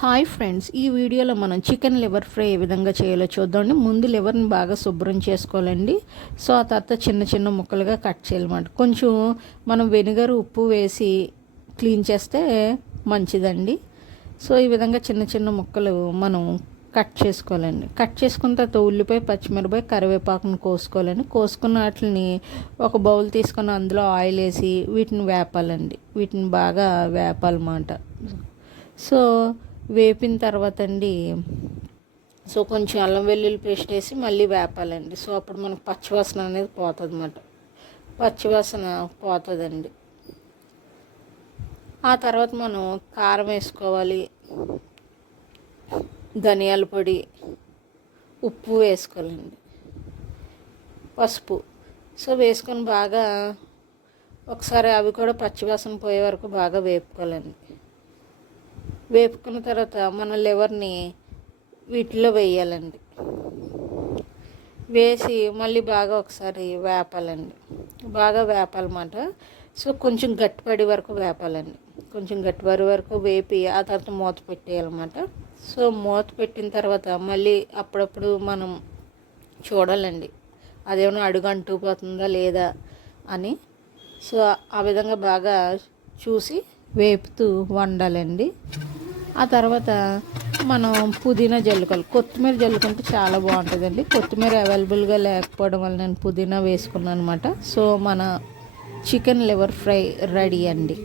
Hi friends ఈ వీడియోలో మనం చికెన్ లివర్ ఫ్రై ఏ విధంగా చేయాలో చూద్దామండి. ముందు లివర్ని బాగా శుభ్రం చేసుకోవాలండి. సో ఆ తర్వాత చిన్న చిన్న ముక్కలుగా కట్ చేయాలన్నమాట. కొంచెం మనం వెనిగర్ ఉప్పు వేసి క్లీన్ చేస్తే మంచిదండి. సో ఈ విధంగా చిన్న చిన్న ముక్కలు మనం కట్ చేసుకోవాలండి. కట్ చేసుకున్న తర్వాత ఉల్లిపాయ పచ్చిమిరపాయ కరివేపాకును కోసుకోవాలండి. కోసుకున్న వాటిని ఒక బౌల్ తీసుకొని అందులో ఆయిల్ వేసి వీటిని వేపాలండి. వీటిని బాగా వేపాలన్నమాట. సో వేపిన తర్వాత అండి సో కొంచెం అల్లం వెల్లుల్లి పేస్ట్ వేసి మళ్ళీ వేపాలండి. సో అప్పుడు మనకు పచ్చివాసన అనేది పోతుంది అన్నమాట పచ్చివాసన పోతుందండి. ఆ తర్వాత మనం కారం వేసుకోవాలి ధనియాల పొడి ఉప్పు వేసుకోవాలండి. పసుపు. సో వేసుకొని బాగా ఒకసారి అవి కూడా పచ్చివాసన పోయే వరకు బాగా వేపుకోవాలండి. వేపుకున్న తర్వాత మన లివర్ని వీటిలో వేయాలండి. వేసి మళ్ళీ బాగా ఒకసారి వేపాలండి. బాగా వేపాలన్నమాట. సో కొంచెం గట్టిపడి వరకు వేపాలండి. కొంచెం గట్టిపడి వరకు వేపి ఆ తర్వాత మూత పెట్టేయాలన్నమాట. సో మూత పెట్టిన తర్వాత మళ్ళీ అప్పుడప్పుడు మనం చూడాలండి. అదేమైనా అడుగు అంటుపోతుందా లేదా అని. సో ఆ విధంగా బాగా చూసి వేపుతూ వండాలండి. ఆ తర్వాత మనం పుదీనా జల్లుకోవాలి. కొత్తిమీర జల్లుకుంటే చాలా బాగుంటుందండి. కొత్తిమీర అవైలబుల్గా లేకపోవడం వల్ల నేను పుదీనా వేసుకున్నాను అనమాట సో మన చికెన్ లివర్ ఫ్రై రెడీ అండి.